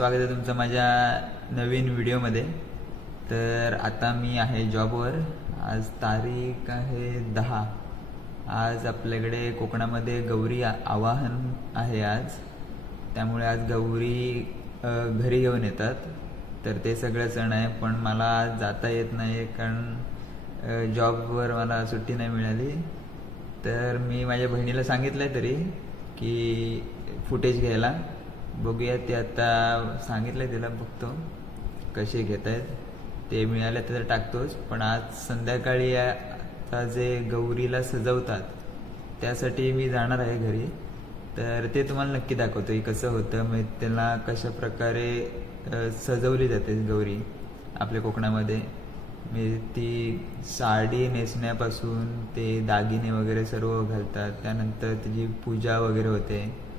स्वागत आहे तुमचं माझ्या नवीन व्हिडिओमध्ये. तर आता मी आहे जॉबवर. आज तारीख आहे दहा. आज आपल्याकडे कोकणामध्ये गौरी आवाहन आहे आज. त्यामुळे आज गौरी घरी घेऊन येतात. तर ते सगळं सण आहे पण मला आज जाता येत नाही कारण जॉबवर मला सुट्टी नाही मिळाली. तर मी माझ्या बहिणीला सांगितलं आहे तरी की फुटेज घ्यायला. बघूया ते आता सांगितलं आहे तिला बघतो. कसे घेत आहेत ते मिळाले तर टाकतोच. पण आज संध्याकाळी आता जे गौरीला सजवतात त्यासाठी मी जाणार आहे घरी. तर ते तुम्हाला नक्की दाखवतो की कसं होतं. मग त्याला कशा प्रकारे सजवली जाते गौरी आपल्या कोकणामध्ये. मी ती साडी नेसण्यापासून ते दागिने वगैरे सर्व घालतात. त्यानंतर तिची पूजा वगैरे होते.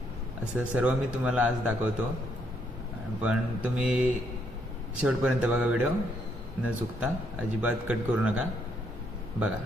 असं सर्व मी तुम्हाला आज दाखवतो. पण तुम्ही शेवटपर्यंत बघा व्हिडिओ न चुकता अजिबात कट करू नका. बघा.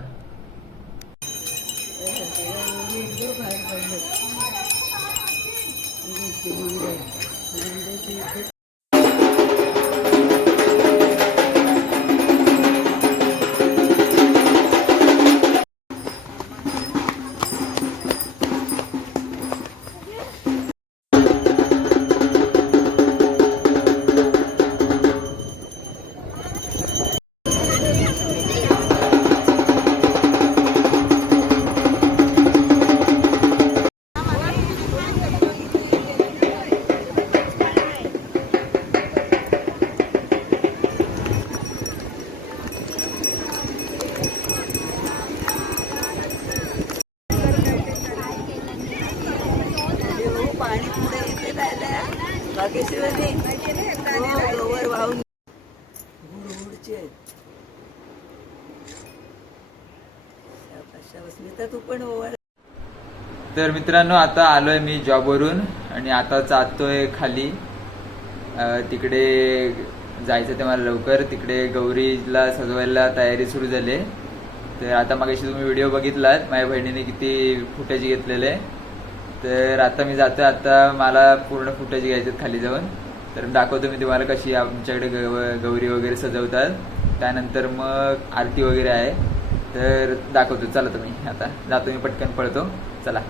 तर मित्रांनो आता आलोय मी जॉबवरून आणि आता जातोय खाली. तिकडे जायचं ते मला लवकर. तिकडे गौरीला सजवायला तयारी सुरू झाली तर आता मागाशी तुम्ही व्हिडिओ बघितलात. माझ्या बहिणीने किती फुटेज घेतलेले तर आता मी जातोय. आता मला पूर्ण फुटेज घ्यायचे खाली जाऊन. तर दाखवतो मी तुम्हाला कशी आमच्याकडे गव- गौरी वगैरे सजवतात. त्यानंतर मग आरती वगैरे आहे. तर दाखवतो. चला तुम्ही. आता जातो मी पटकन पळतो. चला.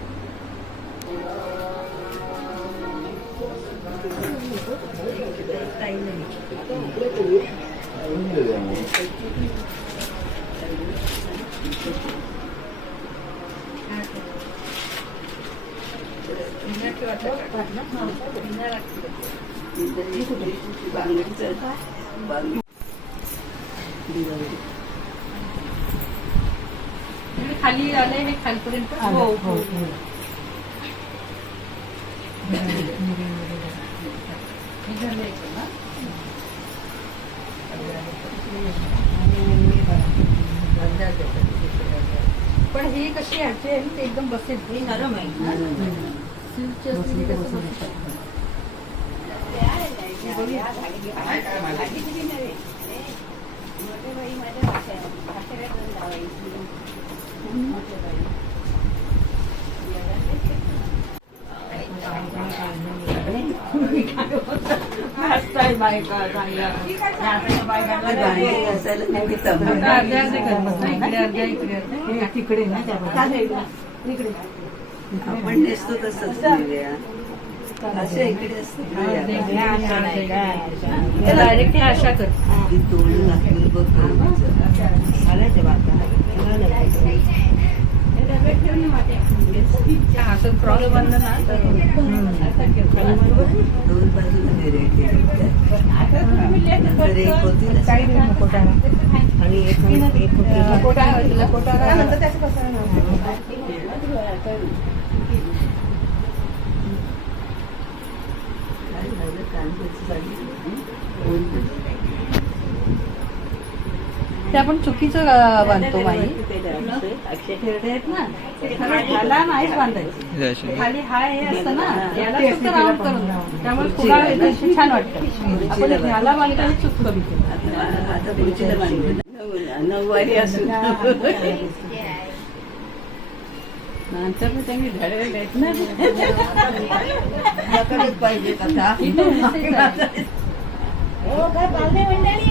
खाली आले हे खालपर्यंत? हो हो. पण ही कशी आहे? ते एकदम बसेल. ही नरम आहे. तिकडे ना आपण नेसतो तसंच. अशा इकडे असते. डायरेक्ट अशा कर ती तोंड घातली बघ गौरीचं. असं क्रॉस बांधलं ना तर दोन बाजूला व्हेरायटी नंतर एक होती ना. आणि एक मुकोटा काय झालं कांद्याची झाली ते आपण चुकीचं बांधतो बाई. आहेत ना नाहीच बांधायची. खाली हाय हे असतं ना याला फक्त राऊंड करून त्यामुळे फुगा छान वाटतं. आपण ह्याला बांधताना चूक कमी केली. नऊवारी असून नंतर मग त्यांनी आहेत ना. पाहिजे कथा हो काय पाहुणे मंडळी?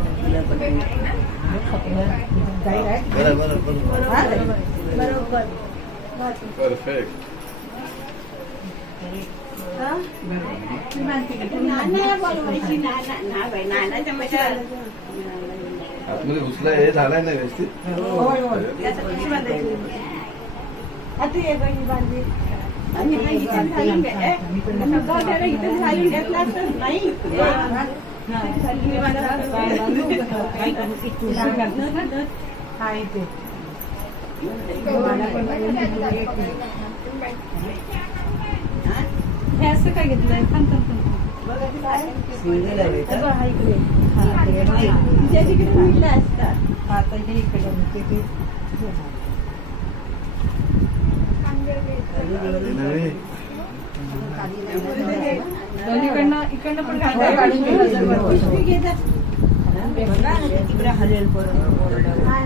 परफेक्ट आतमध्ये घुसला हे झालाय ना व्यवस्थित आणि इथे इथं घालून घेतला असता. नाही हे. असं काय घेतलंय थांब आता हे इकडे इकडनं पण तिकडे हलेल हा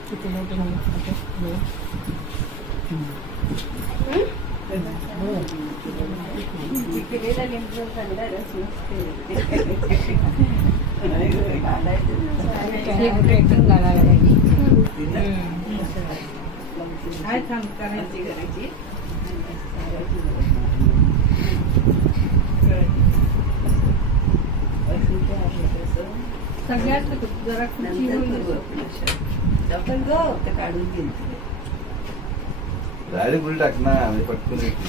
किती मोठं झालं. पिकलेला लिंबू चांगला रस मस्त हे ग्रेटिंग घालायला पाहिजे. काय थांब करायची करायची सगळ्यात जरा खुशी होईल आपण गो ते काढून घेईल डायरेक्ट उलट टाक ना म्हणजे पटकन येते.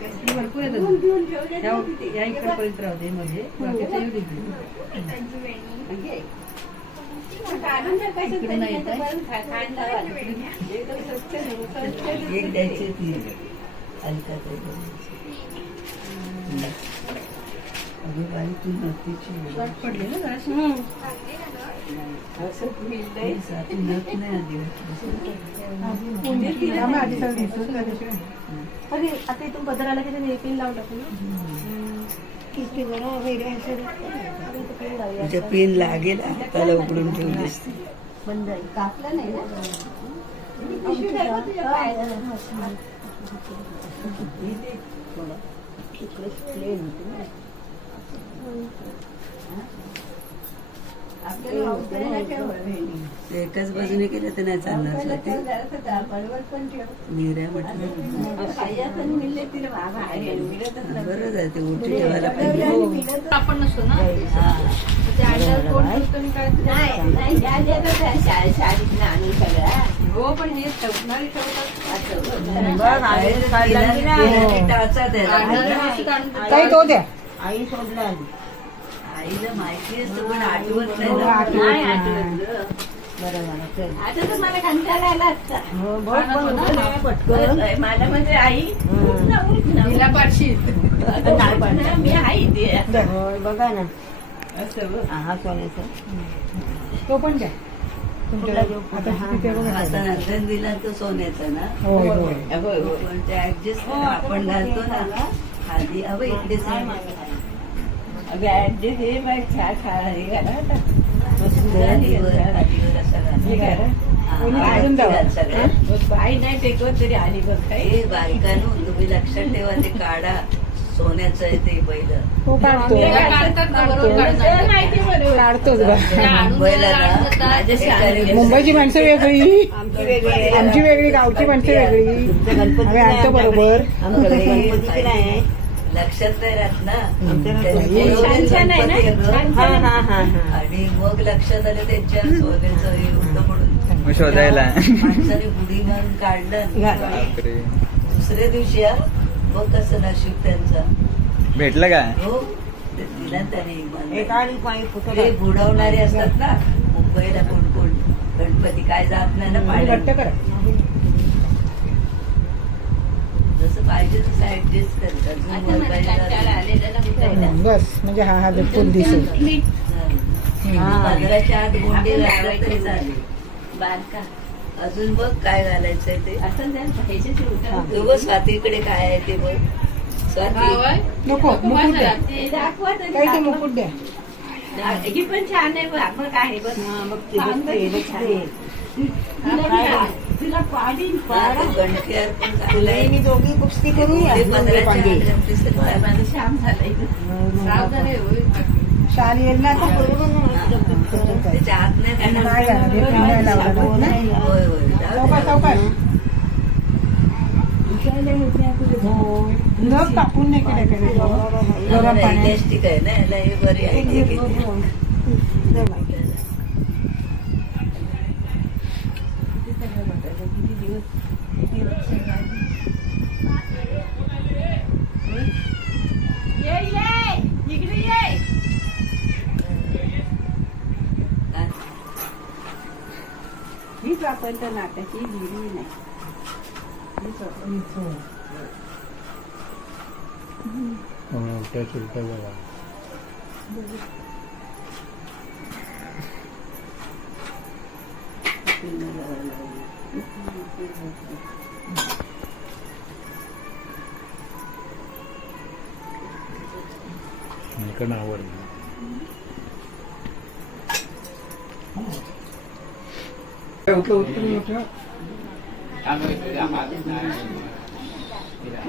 भरपूर येतात. या ना राहू दे मध्ये. येऊ दे नाही येत एक द्यायचे ती अलका अगं बाई तू नक्कीची शॉर्ट पडले ना जराशी. असं मिळतंय. तू नथ नाही आली थांबा, आधी सगळं घेतो, त्याच्याशिवाय. अरे आता इथून बदल आला की ते पिन लावून टाकू ना? पिन लावूया. तुझ्या पेन लागेल हाताला उघडून ठेवली असती बंद कापलं नाही ना. एकाच बाजूने केलं तर नाही चालणार. निर्या म्हटलं काही. बरंच आहे ते ओटी ठेवायला पाहिजे आपण नसतो ना हा हो पण हे ठेवणारी ठेवतात. ताई तो द्या आई सोडला आईला माहिती असतं पण आठवत नाही हो, ना. आठवत नाही नाही. आठवत. गं. आता तर मला कंटाळा आला असता बरं, मला म्हणजे आई उठ ना, उठ ना. तिला आहे इथे. बघा ना. असं बघ. हा सोन्याचा तो पण द्या तुमच्या आता किती ते बघा. आता नंतर दिला तो सोन्याचा ना. होय. पण ते ऍडजस्ट आपण घालतो ना. आधी अहो इकडे सांग. हे बाई, हे हे. हा, हा, नाही टेकवत तरी आली बघ काय हे बायकांनो तुम्ही लक्षात ठेवा ते काढा. सोन्याचं आहे ते पहिलं तो काढतो. त्या काढतात ना बरोबर काढतात. नाही ते बरोबर. काढतोच बा त्या आणून मुंबईला द्यायला ना आणतात. माझ्याशी एक आलेले. मुंबईची माणसं वेगळी. आमची वेगळी आमची वेगळी गावची माणसं वेगळी. आम्ही आणतो बरोबर. लक्षात नाही राहत ना. आणि मग लक्षात आलं त्यांच्या सोन्याचं हे होतं म्हणून. मग शोधायला. माणसाने काढलं बापरे. दुसऱ्या दिवशी हा, मग कसं नशीब त्यांचं? भेटलं का? हो. ते दिला त्याने. ते बुडवणारे असतात ना मुंबईला कोण कोण? गणपती काय जात नाही ना घट्ट पाण्यात करा. जसं पाहिजे तसं ऍडजस्ट करतात. बस म्हणजे हा हा फुल दिसेल. हं. पदराच्या आत गोंडी घातलं तरी चालेल. बारका. अजून बघ काय घालायचंय ते. असं. तू बघ स्वातीकडे काय आहे ते बघ. स्वाती? नको द्या. ते ते. मुकुट द्या. ही पण छान आहे बघ आहे बघ. चांगलं आहे, छान आहे. तिला पा- मी दोघी कुस्ती करू श्याम होय. शाल येईल ना नाही होय कापून नाही केलं गरम पाणी आहे ना बरी आहे เพิ่นตลาดแต่ที่ดีนี่ไหนนี่สดนี่สดอืมเจ้าชุดเจ้าเวลาเป็นเลยเลย你跟哪问？嗯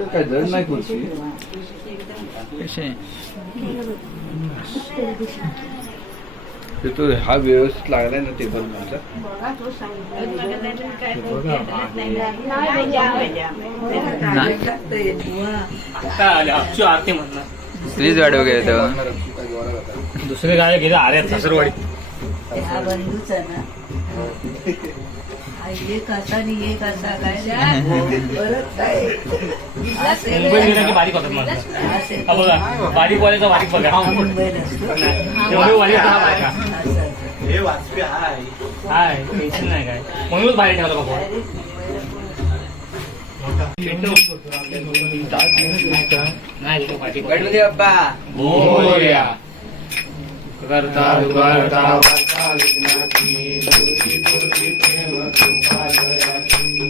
काय जड नाही खुर्ची कसे ते तो हा व्यवस्थित लागलाय ना टेबल माझा टाकायला लागतंय. वा. तुझीच वाट वगैरे तेव्हा. दुसरे गाय गेले आर्यात सासरवाडी ते हा बंधूचा ना हा एक असा आणि एक असा काय परत काय असेल. मुंबई गेला की बारीक होतात माझं असेल. हा बघा बारीक वाल्याचा बारीक बघा हा असतो. तेवढे वाली हा बारका असं असं. हाय टेन्शन नाही काय म्हणूनच बाहेर ठेवला बाबा गणपती बाप्पा करता करता करता विघ्नाची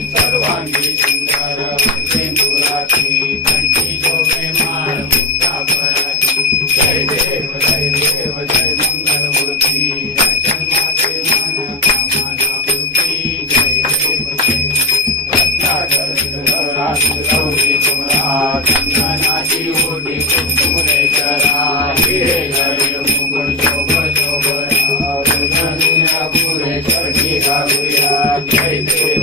सर्वांगी सुंदर सिंदुराची कंठी शोभे माळ मुक्ताफळाची जय देव जय देव जय मंगल मूर्ती दर्शन मन कामना पूर्ती जय देव जय रत्नाकर राजू कुमरा चंदनाची ओटी कुमरे करा हिरे गरे चरणी घालूया जय देव